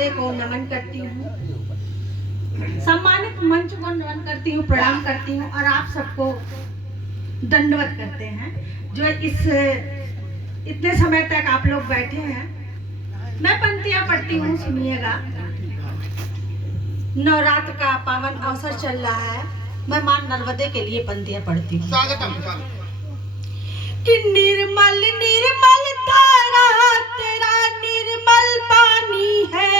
महोदय को नमन करती हूँ, सम्मानित मंच को नमन करती हूँ, प्रणाम करती हूँ और आप सबको दंडवत करते हैं जो इस इतने समय तक आप लोग बैठे हैं। मैं पंक्तियां पढ़ती हूँ, सुनिएगा। नवरात्र का पावन अवसर चल रहा है, मैं मां नर्मदे के लिए पंक्तियां पढ़ती हूँ। कि निर्मल निर्मल धारा तेरा निर्मल पानी है,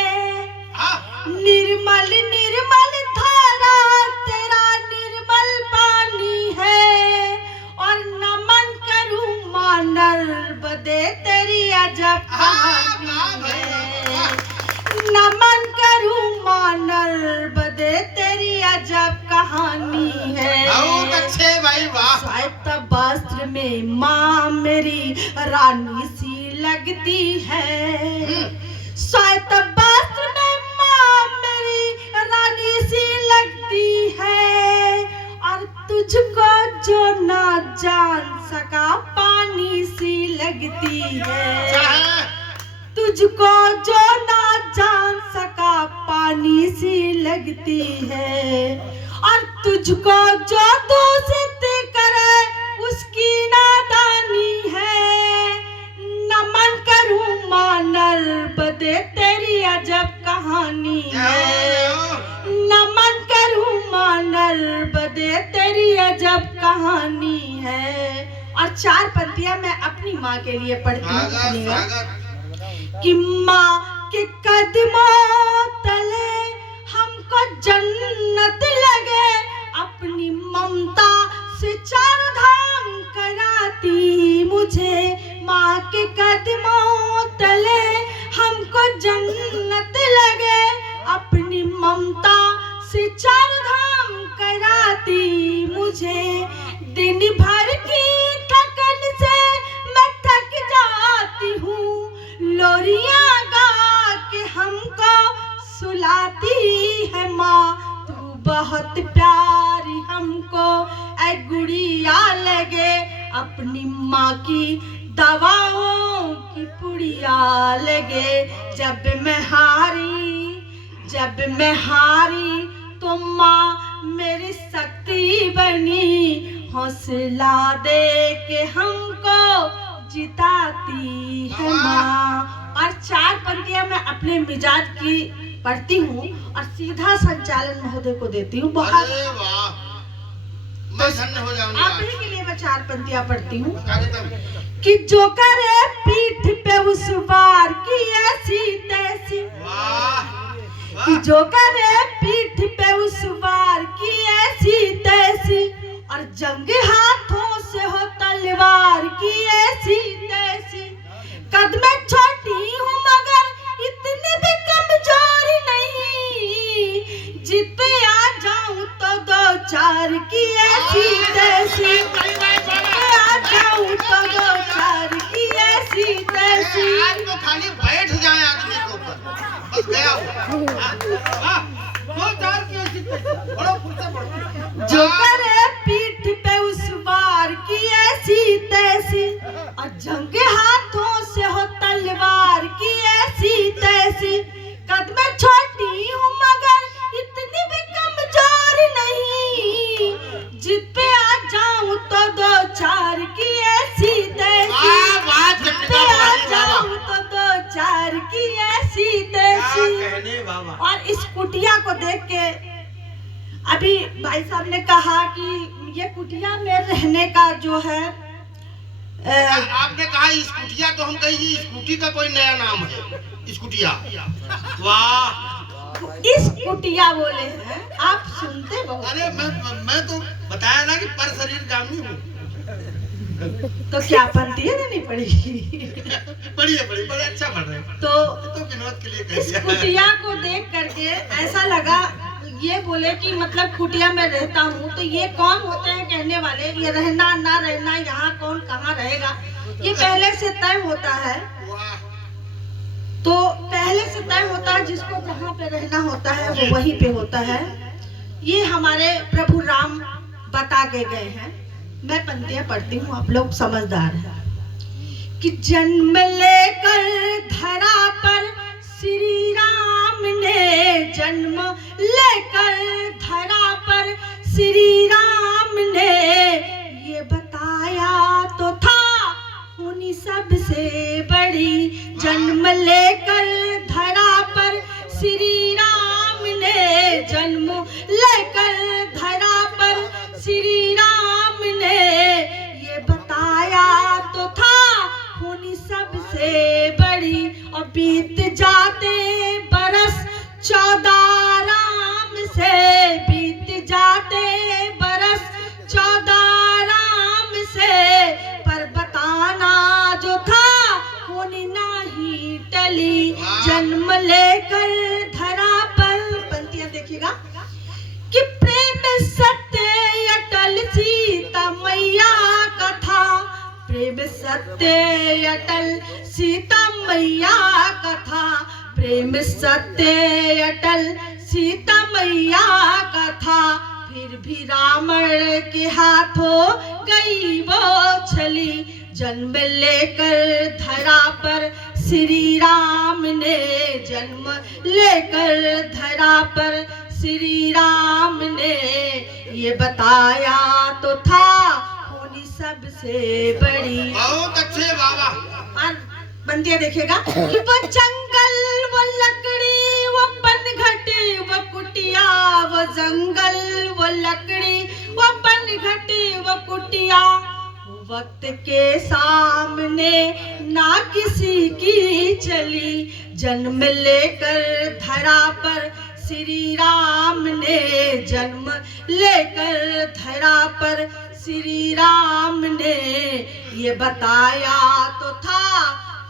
निर्मल निर्मल धारा तेरा निर्मल पानी है, और नमन करूं मां नर्मदे तेरी अजब कहानी है, नमन करूं मां नर्मदे तेरी अजब कहानी है। बहुत अच्छे भाई, वाह। श्वेत वस्त्र में माँ मेरी रानी सी लगती है, श्वेत वस्त्र में माँ मेरी रानी सी लगती है, और तुझको जो ना जान सका पानी सी लगती है, तुझको जो ना जान सका पानी सी लगती है, और तुझको जो दूषित करे उसकी नादानी है, नमन करूं मां नर्मदे तेरी अजब कहानी है, नमन करूं मां नर्मदे तेरी अजब कहानी है। और 4 पंक्तियां मैं अपनी माँ के लिए पढ़ती हूँ कि माँ के कदमों तले हमको जन्नत लगे, अपनी ममता से 4 धाम कराती मुझे, माँ के कदमों तले हमको जन्नत लगे, अपनी ममता से 4 धाम कराती मुझे, दिन भर की थकन से मैं थक जाती हूँ, लोरियां गा के हमको सुलाती है माँ, तू बहुत प्यारी हमको ऐ गुड़िया लगे, अपनी माँ की दवाओं की पुड़िया लगे, जब मैं हारी तो माँ मेरी शक्ति बनी, हौसला दे के हमको जिताती है माँ। और 4 पंक्तियां मैं अपने मिजाज की पढ़ती हूँ और सीधा संचालन महोदय को देती हूँ। बहुत आप ही के लिए मैं 4 पंक्तियां पढ़ती हूँ कि जो करे पीठ पे उस वार की ऐसी तैसी, कि जो करे पीठ पे उस वार की ऐसी तैसी, और जंग हाथों से हो तलवार की ऐसी तैसी, कद में छोटी हूँ मगर इतनी भी कमजोर नहीं, जिद पे आ जाऊं तो 2-4 की ऐसी तैसी, आ जाऊं तो 2-4 की ऐसी तैसी। आज तो खाली बैठ जाए आदमी के ऊपर, बस गया वो। 2-4 की ऐसी तैसी, बड़ो फुर्सत पड़ो। जो करे पीठ पे उस वार की ऐसी तैसी, और जंग हाथों से हो तलवार की ऐसी तैसी, कद में छोटी हूँ मगर इतनी भी कमजोर नहीं, जिद पे आ जाऊं तो 2-4 की ऐसी तैसी, जिद पे आ जाऊं तो 2-4 की ऐसी तैसी। और इस कुटिया को देख के अभी भाई साहब ने कहा कि ये कुटिया में रहने का जो है आपने कहा स्कूटिया, तो हम कहेंगे स्कूटी का कोई नया नाम है, स्कूटिया। वाह, इस कुटिया बोले हैं, आप सुनते बहुत। अरे मैं तो बताया ना कि पर शरीर गामी हूँ। तो क्या पंक्तियां नहीं पढ़ी? बढ़िया, बड़े अच्छा पढ़ रहे हैं। तो विनोद के लिए इस कुटिया को देख करके ऐसा लगा, ये बोले कि मतलब कुटिया में रहता हूँ, तो ये कौन होते हैं कहने वाले, ये रहना ना रहना, यहाँ कौन कहाँ रहेगा, ये पहले से तय होता है। तो पहले से तय होता है, जिसको जहाँ पे रहना होता है वो वहीं पे होता है। ये हमारे प्रभु राम बता के गए हैं। मैं पंक्तियां पढ़ती हूँ, आप लोग समझदार हैं। कि जन्म लेकर धरा पर श्री राम लेकर धरा पर श्री राम ने, जन्म लेकर धरा पर श्री राम ने, ये बताया तो था होनी सबसे बड़ी। और बीत जाते बरस 14 राम से, बीत जाते बरस 14 राम से, पर बताना जो था होनी नहीं टली। जन्म लेकर धरा पर, पंक्तियां देखिएगा, कि प्रेम सत्य अटल सीता मैया का था, प्रेम सत्य अटल सीता मैया का था, प्रेम सत्य अटल सीता मैया का था। फिर भी रावण के हाथों गई वो छली। जन्म लेकर धरा पर श्री राम ने, जन्म लेकर धरा पर श्री राम ने, ये बताया तो था होनी सबसे बड़ी। बहुत अच्छे बाबा। और बंदिया देखेगा कि वो जंगल, वो लकड़ी, वो पनघट, वो कुटिया, वो जंगल, वो लकड़ी, वो पनघट, वो कुटिया, वक्त के सामने ना किसी की चली। जन्म लेकर धरा पर श्री राम ने, जन्म लेकर धरा पर श्री राम ने, ये बताया तो था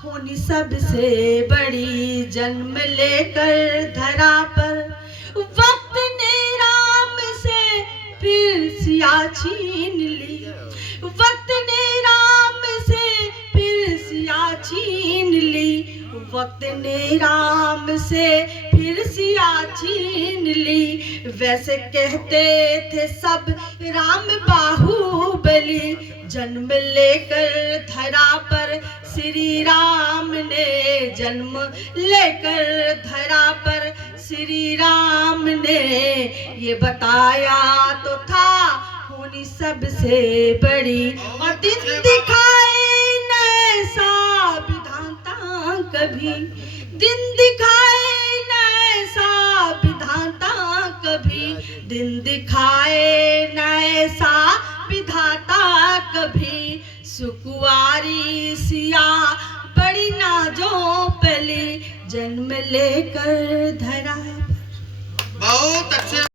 होनी सबसे बड़ी। जन्म लेकर धरा पर वक्त ने राम से फिर सिया छीन ली, वक्त ने राम से फिर सिया छीन ली, वक्त ने राम से फिर सिया छीन ली। वैसे कहते थे सब राम बाहुबली। जन्म लेकर धरा पर श्री राम ने, जन्म लेकर धरा पर श्री राम ने, ये बताया तो था होनी सबसे बड़ी। और दिन दिखाए न ऐसा विधाता कभी, दिन दिखाए न ऐसा विधाता कभी, दिन दिखाए न ऐसा विधाता कभी। सुकुवारी सिया बड़ी नाजों पली, जन्म लेकर धरा। बहुत अच्छे।